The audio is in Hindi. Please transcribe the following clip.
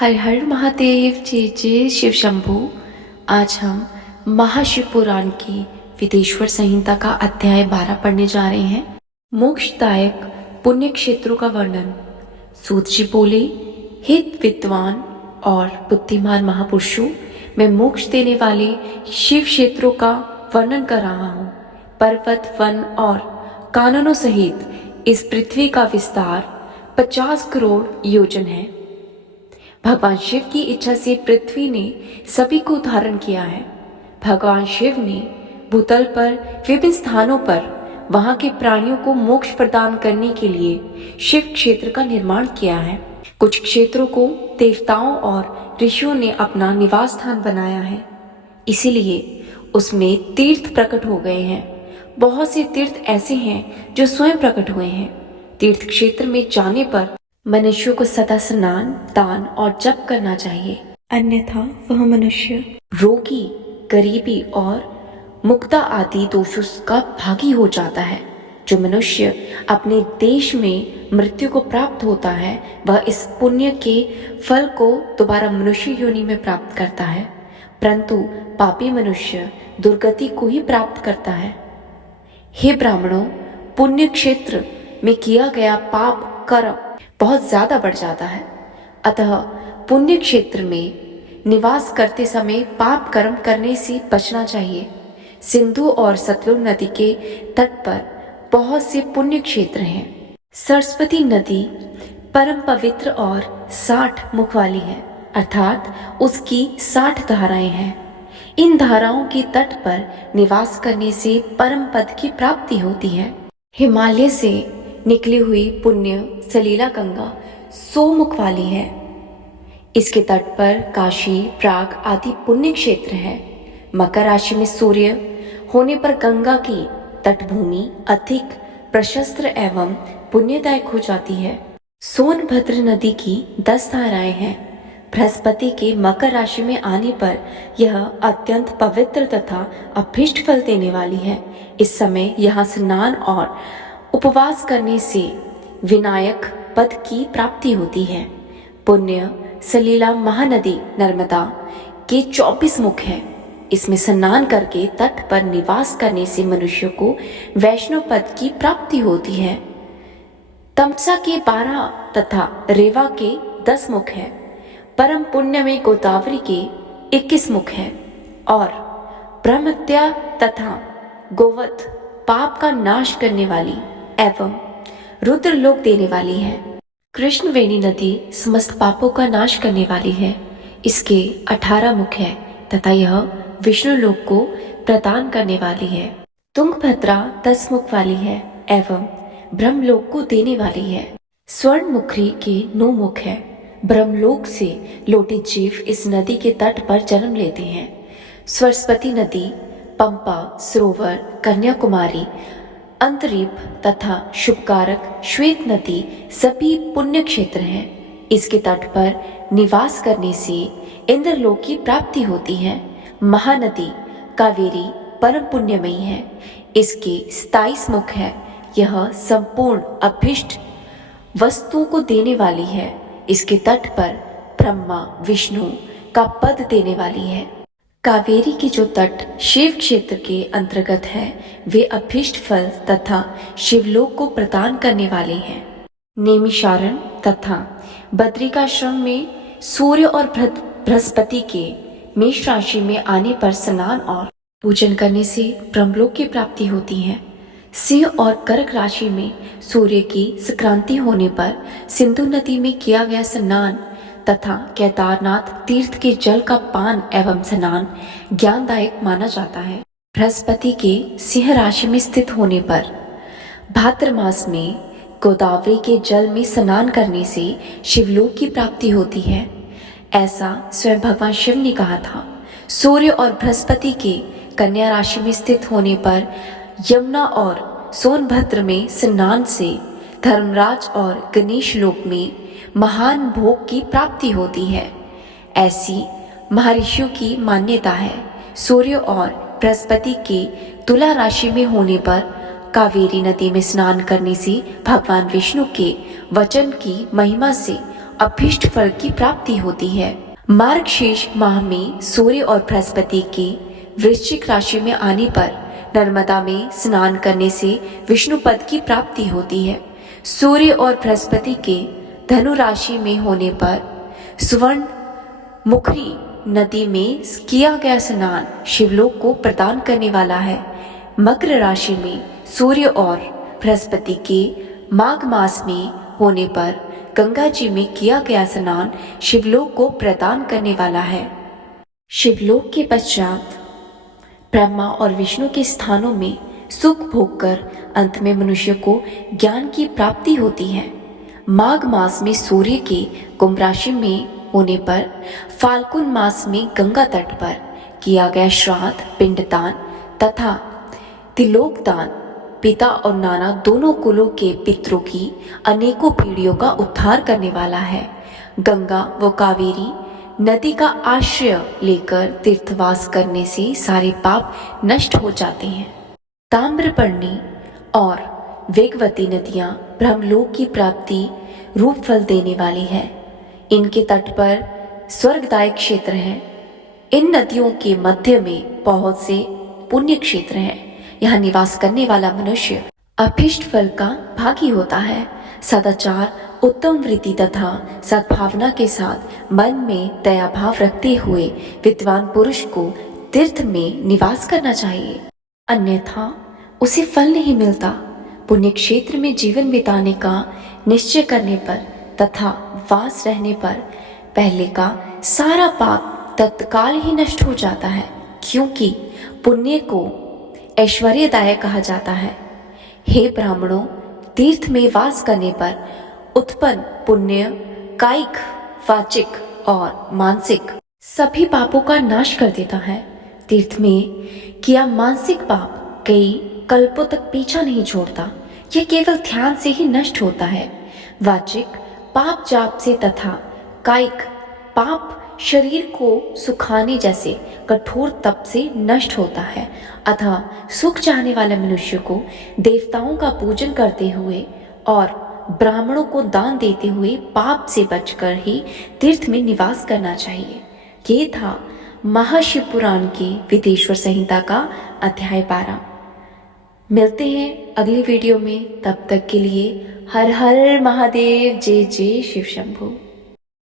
हर हर महादेव, जय जय शिव शंभू। आज हम महाशिव पुराण की विदेश्वर संहिता का अध्याय 12 पढ़ने जा रहे हैं। मोक्षदायक पुण्य क्षेत्रों का वर्णन। सूत जी बोले, हित विद्वान और बुद्धिमान महापुरुषों, मैं मोक्ष देने वाले शिव क्षेत्रों का वर्णन कर रहा हूँ। पर्वत, वन और काननों सहित इस पृथ्वी का विस्तार 50 करोड़ योजन है। भगवान शिव की इच्छा से पृथ्वी ने सभी को धारण किया है। भगवान शिव ने भूतल पर विभिन्न स्थानों पर वहां के प्राणियों को मोक्ष प्रदान करने के लिए शिव क्षेत्र का निर्माण किया है। कुछ क्षेत्रों को देवताओं और ऋषियों ने अपना निवास स्थान बनाया है, इसीलिए उसमें तीर्थ प्रकट हो गए हैं। बहुत से तीर्थ ऐसे हैं जो स्वयं प्रकट हुए हैं। तीर्थ क्षेत्र में जाने पर मनुष्यों को सदा स्नान, दान और जप करना चाहिए, अन्यथा वह मनुष्य रोगी, गरीबी और मुक्ता आदि दोषों का भागी हो जाता है। जो मनुष्य अपने देश में मृत्यु को प्राप्त होता है, वह इस पुण्य के फल को दोबारा मनुष्य योनि में प्राप्त करता है, परंतु पापी मनुष्य दुर्गति को ही प्राप्त करता है। हे ब्राह्मणों, पुण्य क्षेत्र में किया गया पाप कर्म बहुत ज्यादा बढ़ जाता है, अतः पुण्य क्षेत्र में निवास करते समय पाप कर्म करने से बचना चाहिए। सिंधु और सतलुज नदी के तट पर बहुत से पुण्य क्षेत्र हैं। सरस्वती नदी परम पवित्र और 60 मुख वाली है, अर्थात उसकी 60 धाराएं हैं। इन धाराओं के तट पर निवास करने से परम पद की प्राप्ति होती है। हिमालय से निकली हुई पुण्य सलीला गंगा 100 मुख वाली है। इसके तट पर काशी, प्राग आदि पुण्य क्षेत्र है। मकर राशि में सूर्य होने पर गंगा की तटभूमि अधिक प्रशस्त एवं पुण्यदायक हो जाती है। सोनभद्र नदी की 10 धाराएं हैं। बृहस्पति के मकर राशि में आने पर यह अत्यंत पवित्र तथा अभीष्ट फल देने वाली है। इस समय यहाँ स्नान और उपवास करने से विनायक पद की प्राप्ति होती है। पुण्य सलीला महानदी नर्मदा के 24 मुख है। इसमें स्नान करके तट पर निवास करने से मनुष्य को वैष्णव पद की प्राप्ति होती है। तमसा के 12 तथा रेवा के 10 मुख है। परम पुण्य में गोदावरी के 21 मुख है और ब्रह्मत्या तथा गोवत पाप का नाश करने वाली एवं रुद्र लोक देने वाली है। कृष्णवेणी नदी समस्त पापों का नाश करने वाली है। इसके 18 मुख है तथा यह विष्णु लोक को प्रदान करने वाली है। तुंगभद्रा 10 मुख वाली है एवं ब्रह्मलोक को देने वाली है। स्वर्णमुखी के 9 मुख है। ब्रह्मलोक से लौटे जीव इस नदी के तट पर जन्म लेते हैं। सरस्वती नदी, पंपा सरोवर, कन्याकुमारी, अंतरीप तथा शुभकारक श्वेत नदी सभी पुण्य क्षेत्र हैं। इसके तट पर निवास करने से इंद्रलोक की प्राप्ति होती है। महानदी कावेरी परम पुण्यमयी है। इसके 27 मुख है। यह संपूर्ण अभीष्ट वस्तुओं को देने वाली है। इसके तट पर ब्रह्मा विष्णु का पद देने वाली है। कावेरी के जो तट शिव क्षेत्र के अंतर्गत है, वे अभीष्ट फल तथा शिवलोक को प्रदान करने वाले हैं। नेमिषारण तथा बद्रिकाश्रम में सूर्य और बृहस्पति के मेष राशि में आने पर स्नान और पूजन करने से ब्रह्मलोक की प्राप्ति होती है। सिंह और कर्क राशि में सूर्य की संक्रांति होने पर सिंधु नदी में किया गया स्नान तथा केदारनाथ तीर्थ के जल का पान एवं स्नान ज्ञानदायक माना जाता है। बृहस्पति के सिंह राशि में स्थित होने पर भाद्र मास में गोदावरी के जल में स्नान करने से शिवलोक की प्राप्ति होती है। ऐसा स्वयं भगवान शिव ने कहा था। सूर्य और बृहस्पति के कन्या राशि में स्थित होने पर यमुना और सोनभद्र में स्नान से धर्मराज और गणेश लोक में महान भोग की प्राप्ति होती है। ऐसी महर्षियों की मान्यता है। सूर्य और बृहस्पति के तुला राशि में होने पर कावेरी नदी में स्नान करने से भगवान विष्णु के वचन की महिमा से अभीष्ट फल की प्राप्ति होती है। मार्गशीर्ष माह में सूर्य और बृहस्पति के वृश्चिक राशि में आने पर नर्मदा में स्नान करने से विष्णु पद की प्राप्ति होती है। सूर्य और बृहस्पति के धनु राशि में होने पर सुवर्ण मुखरी नदी में किया गया स्नान शिवलोक को प्रदान करने वाला है। मकर राशि में सूर्य और बृहस्पति के माघ मास में होने पर गंगा जी में किया गया स्नान शिवलोक को प्रदान करने वाला है। शिवलोक के पश्चात ब्रह्मा और विष्णु के स्थानों में सुख भोग कर अंत में मनुष्य को ज्ञान की प्राप्ति होती है। माघ मास में सूर्य के कुंभ राशि में होने पर फाल्गुन मास में गंगा तट पर किया गया श्राद्ध, पिंडदान तथा तिलोकदान पिता और नाना दोनों कुलों के पितरों की अनेकों पीढ़ियों का उद्धार करने वाला है। गंगा व कावेरी नदी का आश्रय लेकर तीर्थवास करने से सारे पाप नष्ट हो जाते हैं। ताम्रपर्णी और वेगवती नदियां ब्रह्मलोक की प्राप्ति रूप फल देने वाली है। इनके तट पर स्वर्गदायक क्षेत्र हैं। इन नदियों के मध्य में बहुत से पुण्य क्षेत्र हैं। यहाँ निवास करने वाला मनुष्य अभीष्ट फल का भागी होता है। सदाचार, उत्तम वृत्ति तथा सद्भावना के साथ मन में दया भाव रखते हुए विद्वान पुरुष को तीर्थ में निवास करना चाहिए, अन्यथा उसे फल नहीं मिलता। पुण्य क्षेत्र में जीवन बिताने का निश्चय करने पर तथा वास रहने पर पहले का सारा पाप तत्काल ही नष्ट हो जाता है, क्योंकि पुण्य को ऐश्वर्यदायक कहा जाता है। हे ब्राह्मणों, तीर्थ में वास करने पर उत्पन्न पुण्य कायिक, वाचिक और मानसिक सभी पापों का नाश कर देता है। तीर्थ में किया मानसिक पाप कई कल्पों तक पीछा नहीं छोड़ता, यह केवल ध्यान से ही नष्ट होता है। वाचिक पाप जाप से तथा कायिक पाप शरीर को सुखाने जैसे कठोर तप से नष्ट होता है। अतः सुख चाहने वाले मनुष्य को देवताओं का पूजन करते हुए और ब्राह्मणों को दान देते हुए पाप से बचकर ही तीर्थ में निवास करना चाहिए। ये था महाशिव पुराण की विदेश्वर संहिता का अध्याय 12। मिलते हैं अगली वीडियो में, तब तक के लिए हर हर महादेव, जय जय शिव शंभू।